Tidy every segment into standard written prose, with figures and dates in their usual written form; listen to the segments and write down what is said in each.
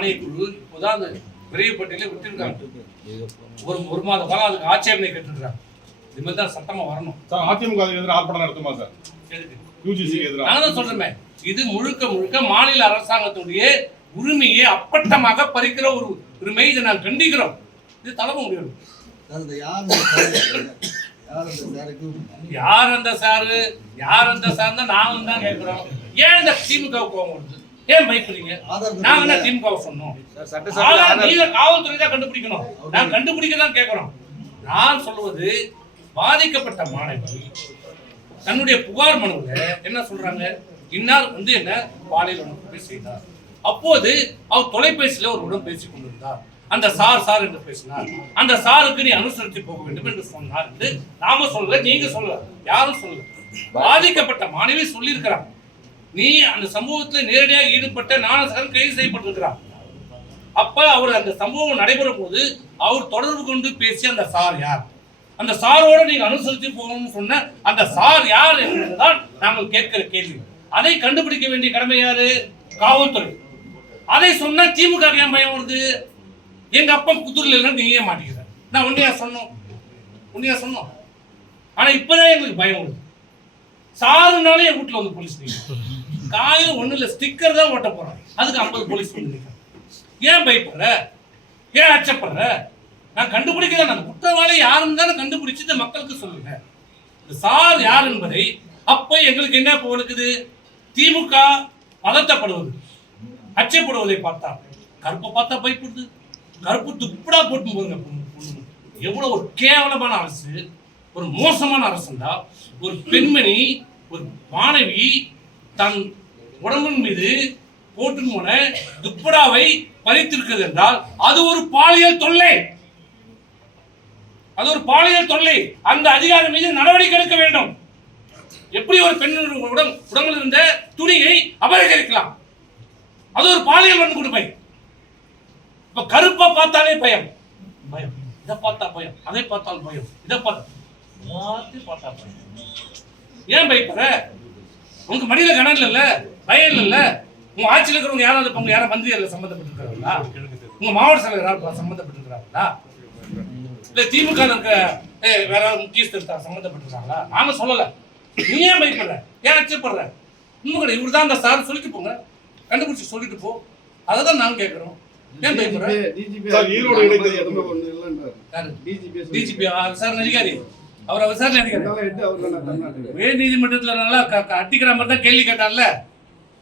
ஆணையக்குழு இப்போதான் அந்த விரைவு பட்டியலை விட்டுருக்காங்க. ஒரு மாத காலம் அதுக்கு ஆட்சேபனை கேட்டுருக்காங்க. இது மாதிரி தான் சட்டமா வரணும். அதிமுக எதிராக ஆர்ப்பாட்டம் நடத்துமா சார்? நான் தான் சொல்றேன், இது முழுக்க முழுக்க மாநில அரசாங்கத்துடைய உரிமையை அப்பட்டமாக பறிக்கிற ஒரு உரிமை. இதை நான் கண்டிக்கிறோம். இது தலைமை முடியும். யார் அந்த சாரு நாங்களும் தான் கேட்கிறோம். ஏன் இந்த திமுக கோவம் வருது? ஏன் பயப்படுறீங்க? நாங்க என்ன திமுக சொன்னோம்? நீங்க காவல்துறை தான் கண்டுபிடிக்கணும். நான் கண்டுபிடிக்க தான் கேட்கிறோம். நான் சொல்வது, பாதிக்கப்பட்ட மாணவி தன்னுடைய புகார் மனுவில் என்ன சொல்றாங்க? இன்னார் என்ன பாலியல் வன்கொடுமை செய்தார். அப்போது அவர் தொலைபேசியில் ஒருவருடன் பேசிக் கொண்டிருந்தார். அந்த சார் என்று பேசினார். அந்த சாருக்கு நீ அனுசரித்து போக வேண்டும் என்று சொன்னார் என்று நாம சொல்லல, நீங்க சொல்லல, யாரும் சொல்லல. பாதிக்கப்பட்ட மாணவி சொல்லியிருக்கிறார். நீ அந்த சம்பவத்தில் நேரடியாக ஈடுபட்ட ஞானசாகரன் கைது செய்யப்பட்டிருக்கிறார். அப்ப அவர் அந்த சம்பவம் நடைபெறும் போது அவர் தொடர்பு கொண்டு பேசிய அந்த சார் யார், அந்த சாரோட நீங்க அனுசரித்து போகணும்னு சொன்ன அந்த சார் யார் என்பதுதான் நாங்கள் கேட்கிற கேள்வி. அதை கண்டுபிடிக்க வேண்டிய கடமை யாரு? காவல்துறை. அதை சொன்ன திமுக ஏன் பயம் வருது? எங்க அப்பா புத்தூர்ல நீங்க மாட்டிக்கிற. நான் உண்மையா சொன்னோம். ஆனா இப்பதான் எங்களுக்கு பயம் வருது. சாருனாலே என் வீட்டுல வந்து போலீஸ் நிற்கும். காலையில் ஒண்ணு இல்ல, ஸ்டிக்கர் தான் ஓட்ட போறோம், அதுக்கு 50 போலீஸ் வந்து நிற்கும். ஏன் பயப்படுற? ஏன் அச்சப்படுற? நான் கண்டுபிடிக்கிறேன். அந்த குற்றவாளி யாருன்னு தானே கண்டுபிடிச்சு மக்களுக்கு சொல்லுங்க. இந்த சார் யார் என்பதை அப்ப எங்களுக்கு என்ன போலுக்குது? திமுக பதட்டப்படுவது, அச்சப்படுவதை பார்த்தா, கருப்பை பார்த்தா பயப்படுது. கருப்பு துப்புடா போட்டு போதுங்க. எவ்வளவு ஒரு கேவலமான அரசு, ஒரு மோசமான அரசுண்டா. ஒரு பெண்மணி, ஒரு மாணவி தன் உடம்பின் மீது போட்டு போன துப்புடாவை பறித்திருக்கிறது என்றால் அது ஒரு பாலியல் தொல்லை. அந்த அதிகாரி மீது நடவடிக்கை எடுக்க வேண்டும். எப்படி ஒரு பெண்ணுடைய உடம்பில் இருந்த துணியை அபகரிக்கலாம்? அது ஒரு பாலியல் வன்கொடுமை. இப்ப கருப்பை பார்த்தாலே பயம், இதை பார்த்தா பயம், அதை பார்த்தால் பயம், இதை பார்த்தா பயம். ஏன் பயப்படுற? உங்க மடியில கணக்கு இல்ல, பயம் இல்ல. உங்க ஆட்சியில் இருக்கிறவங்க யாராவது மந்திரிகள் சம்பந்தப்பட்டிருக்கிறாங்களா? உங்க மாவட்ட செயலர் யாராவது சம்பந்தப்பட்டிருக்கிறாங்களா? இல்ல திமுக இருக்க வேற முக்கியஸ்தர் சம்பந்தப்பட்டிருக்காங்களா? நாங்க சொல்லல. நீ ஏன் பயப்படுற? ஏன் அச்சப்படுற? இன்னும் இவரு தான் அந்த சார் சொல்லிட்டு போங்க, கண்டுபிடிச்சு சொல்லிட்டு போ. அதான் நாங்க கேட்கிறோம். ஏன் பயப்படுற? டிஜிபி விசாரணை அதிகாரி, அவரை விசாரணை அதிகாரி உயர் நீதிமன்றத்துல நல்லா அட்டிக்கிற மாதிரி தான் கேள்வி கேட்டார்ல.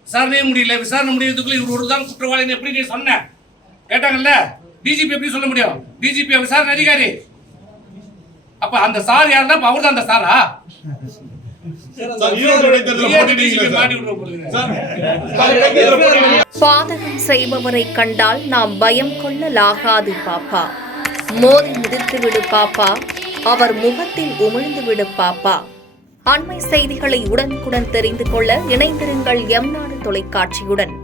விசாரணையே முடியல. விசாரணை முடியறதுக்குள்ள இவரு தான் குற்றவாளின்னு எப்படி நீ சொன்ன கேட்டாங்கல்ல. டிஜிபி எப்படி சொல்ல முடியும்? டிஜிபி விசாரணை அதிகாரி. அப்ப அந்த சார் யாருன்னா அவர் தான் அந்த சாரா? பாதகம் செய்பவரை கண்டால் நாம் பயம் கொள்ளலாகாது பாப்பா. மோதி மிதித்து விடு பாப்பா, அவர் முகத்தில் உமிழ்ந்து விடு பாப்பா. அண்மை செய்திகளை உடனுக்குடன் தெரிந்து கொள்ள இணைந்திருங்கள் எம் நாடு தொலைக்காட்சியுடன்.